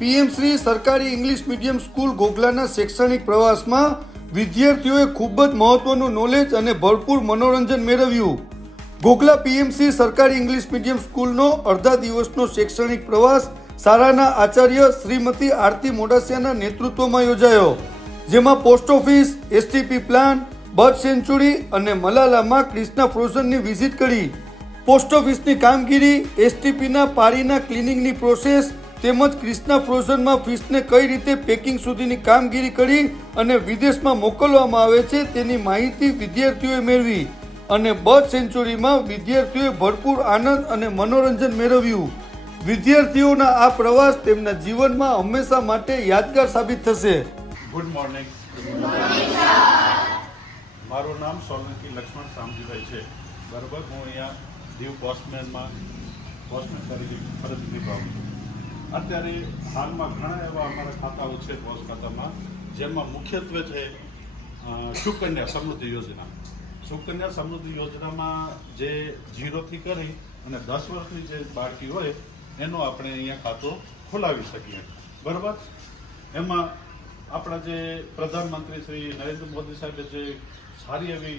PM Shri સરકારી English medium school ઘોઘલાના શૈક્ષણિક પ્રવાસમાં વિદ્યાર્થીઓએ ખૂબ જ મહત્વનું નોલેજ અને ભરપૂર મનોરંજન મેળવ્યું. ઘોઘલા પીએમસી સરકારી ઇંગ્લિશ મીડિયમ સ્કૂલનો અડધા દિવસનો શૈક્ષણિક પ્રવાસ શાળાના આચાર્ય શ્રીમતી આરતી મોડાસિયાના નેતૃત્વમાં યોજાયો, જેમાં post office, STP plant, bird sanctuary અને મલાલામાં ક્રિષ્ના ફ્રોઝનની વિઝિટ કરી. પોસ્ટ ઓફિસની કામગીરી, એસટીપીના પાણીના ક્લિનિંગની પ્રોસેસ તેમજ ક્રિષ્ના ફ્રોઝનમાં ફિશને કઈ રીતે પેકિંગ સુધીની કામગીરી કરી અને વિદેશમાં મોકલવામાં આવે છે તેની માહિતી વિદ્યાર્થીઓએ મેળવી અને બર્ડ સેન્ચુરીમાં વિદ્યાર્થીઓએ ભરપૂર આનંદ અને મનોરંજન મેળવ્યું. વિદ્યાર્થીઓના આ પ્રવાસ તેમના જીવનમાં હંમેશા માટે યાદગાર સાબિત થશે. Good morning. મારું નામ સોલંકી લક્ષ્મણ શામજીભાઈ છે. બરાબર, હું અહીંયા દીવ પોસ્ટમેનમાં પોસ્ટમેન તરીકે ફરજ નિભાવું છું. અત્યારે હાલમાં ઘણા એવા અમારા ખાતાઓ છે પોસ્ટ ખાતામાં, જેમાં મુખ્યત્વે છે સુકન્યા સમૃદ્ધિ યોજના. સુકન્યા સમૃદ્ધિ યોજનામાં જે 0થી કરી અને 10 વર્ષની જે બાળકી હોય એનો આપણે અહીંયા ખાતું ખોલાવી શકીએ. બરાબર, એમાં આપણા જે પ્રધાનમંત્રી શ્રી નરેન્દ્ર મોદી સાહેબે જે સારી એવી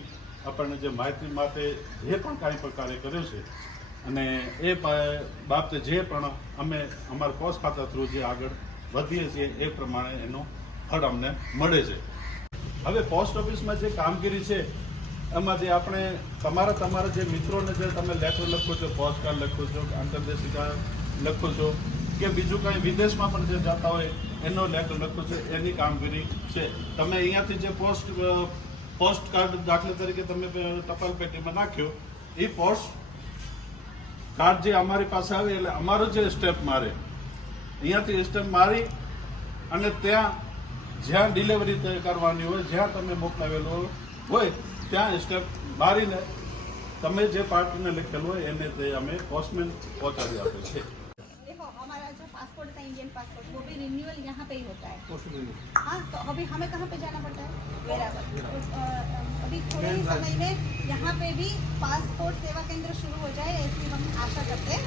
આપણને જે માહિતી માટે જે પણ કાંઈ પણ કાર્ય કર્યું છે અને એ બાબતે જે પણ અમે અમારા પોસ્ટ ખાતા થ્રુ જે આગળ વધીએ છીએ એ પ્રમાણે એનું ફળ અમને મળે છે. હવે પોસ્ટ ઓફિસમાં જે કામગીરી છે એમાં જે આપણે તમારા જે મિત્રોને જે તમે લેટર લખો છો, પોસ્ટકાર્ડ લખો છો, આંતરદેશિકા લખો છો કે બીજું કાંઈ વિદેશમાં પણ જે જતા હોય એનો લેટર લખો છો, એની કામગીરી છે. તમે અહીંયાથી જે પોસ્ટકાર્ડ દાખલા તરીકે તમે ટપાલ પેટીમાં નાખ્યો, એ પોસ્ટ કાર્ડ જે અમારી પાસે આવે એટલે અમારો જે સ્ટેમ્પ મારે, અહીંયાથી સ્ટેમ્પ મારી અને ત્યાં જ્યાં ડિલિવરી કરવાની હોય, જ્યાં તમે મોકલાવેલો હોય ત્યાં સ્ટેમ્પ મારીને તમે જે પાર્ટીને લખેલું હોય એને તે અમે પોસ્ટમેન પહોંચાડી આપે છે. देखो हमारा जो पासपोर्ट था इंडियन पासपोर्ट वो भी रिन्यूअल यहाँ पे ही होता है. हाँ, तो अभी हमें कहाँ पे जाना पड़ता है? वेरावल. अभी थोड़े ही समय में यहाँ पे भी पासपोर्ट सेवा केंद्र शुरू हो जाए ऐसी हम आशा करते हैं.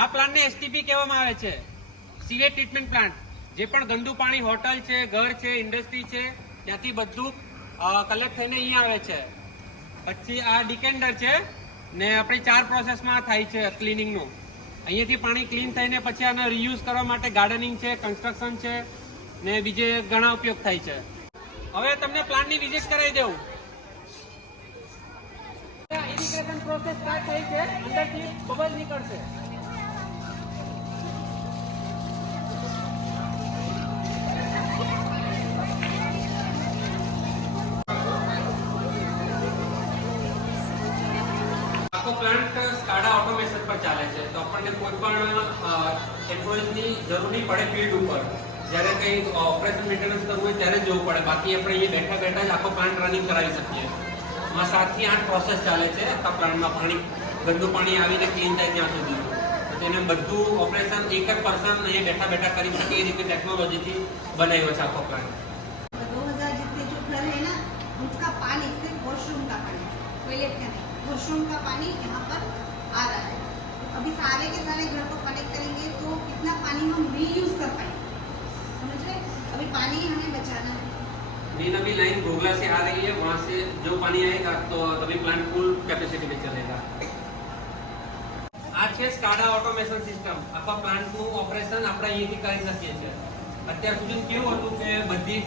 આ પ્લાન્ટને એસટીપી કહેવામાં આવે છે, સીવેજ ટ્રીટમેન્ટ પ્લાન્ટ. જે પણ ગંદુ પાણી હોટલ છે, ઘર છે, ઇન્ડસ્ટ્રી છે, ત્યાંથી બધું કલેક્ટ થઈને અહીંયા આવે છે. પછી આ ડિકેન્ડર છે ને આપણી 4 પ્રોસેસમાં થાય છે ક્લિનિંગનું. અહીંયાથી પાણી ક્લીન થઈને પછી આને રીયુઝ કરવા માટે ગાર્ડનિંગ છે, કન્સ્ટ્રક્શન છે ને બીજે ઘણા ઉપયોગ થાય છે. હવે તમને પ્લાન્ટની વિઝિટ કરાવી દઉં. ઇરિગેશન પ્રોસેસ સ્ટાર્ટ થઈ છે, અંદરથી બબલ નીકળશે. આખો પ્લાન્ટ સ્કાડા ઓટોમેશન પર ચાલે છે, તો આપણને કોઈ પણ એમ્પ્લોઈઝની જરૂર નહીં પડે ફિલ્ડ ઉપર. જ્યારે કંઈ ઓપરેશન મેન્ટેનન્સ કરવું હોય ત્યારે જ જવું પડે. બાકી આપણે અહીંયા બેઠા જ આખો પ્લાન્ટ રનિંગ કરાવી શકીએ. 7 થી 8 પ્રોસેસ ચાલે છે આ પ્લાન્ટમાં. પાણી ગંદુ પાણી આવીને ક્લીન થાય ત્યાં સુધી તો તેને બધું ઓપરેશન એક જ પર્સન અહીંયા બેઠા કરી શકે એ રીતે ટેકનોલોજીથી બનાવ્યો છે આખો પ્લાન્ટ. 2000 जितने जो घर है ना उसका पानी सिर्फ वॉशरूम का पानी, टॉयलेट का नहीं, वॉशरूम का पानी यहाँ पर आ रहा है. अभी सारे के सारे घर को कनेक्ट करेंगे तो कितना पानी हम रीयूज कर पाएंगे. समझ रहे? अभी पानी हमें बचाना है. मेन अभी लाइन घोघला से आ रही है, वहाँ से जो पानी आएगा तो तभी प्लांट फुल कैपेसिटी में चलेगा. આ છે સ્કાડા ઓટોમેશન સિસ્ટમ. આખા પ્લાન્ટનું ઓપરેશન આપણે અહીંયાથી કરી શકીએ છીએ. અત્યાર સુધી કેવું હતું કે બધી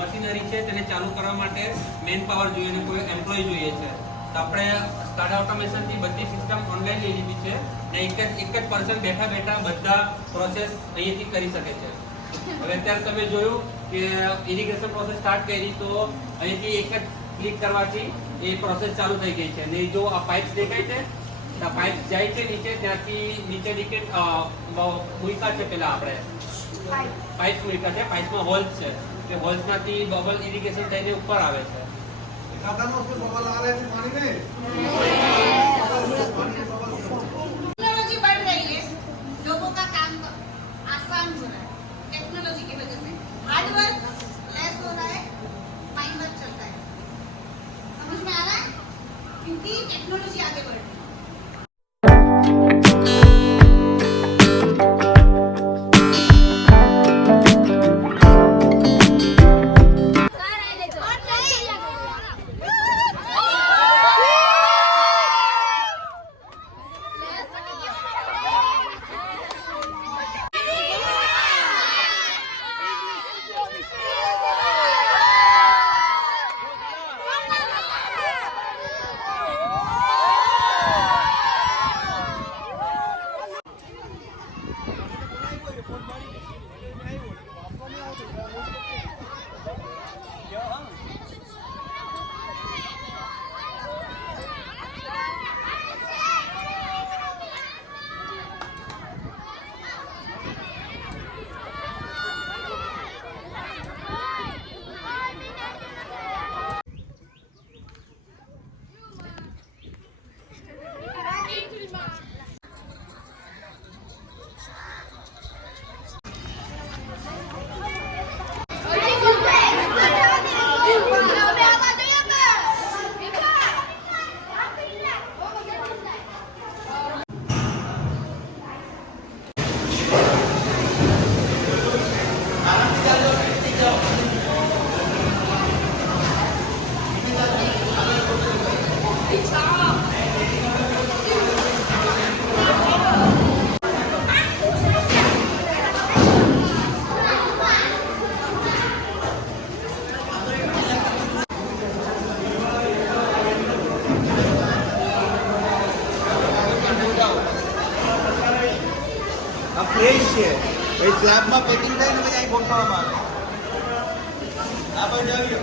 મશીનરી છે તેને ચાલુ કરવા માટે મેન પાવર જોઈએ અને કોઈ એમ્પ્લોય જોઈએ છે. તો આપણે સ્કાડા ઓટોમેશનથી બધી સિસ્ટમ ઓનલાઈન લઈ લીધી છે ને એક જ પર્સન બેઠા બધા પ્રોસેસ અહીંયાથી કરી શકે છે. હવે અત્યારે તમે જોયું કે ઇરિગેશન પ્રોસેસ સ્ટાર્ટ કરી તો અહીંથી એક જ ક્લિક કરવાથી એ પ્રોસેસ ચાલુ થઈ ગઈ છે. ને જો આ પાઇપ્સ દેખાય છે, આ પાઇપ જાય છે નીચે, ત્યાંથી નીચે ડિકેટ મૂક્યા છે. પેલા આપણે પાઇપ મૂક્યા છે, પાઇપમાં હોલ્સ છે, તે હોલ્સમાંથી બબલ ઇરિગેશન થઈને ઉપર આવે છે. ખાતામાં બબલ આવે છે પાણી ને टेक्नोलॉजी बढ़ रही है, लोगों का काम आसान हो रहा है टेक्नोलॉजी की वजह से। हार्ड वर्क लेस हो रहा है, माइंड वर्क चलता है। समझ में आ रहा है? क्योंकि टेक्नोलॉजी आगे बढ़ रही है। આ ફ્રેશ છે ભાઈ સ્લેબમાં પેકિંગ થાય ને પછી અહીં ગોઠવવામાં આવે આ બાજુ આવ્યો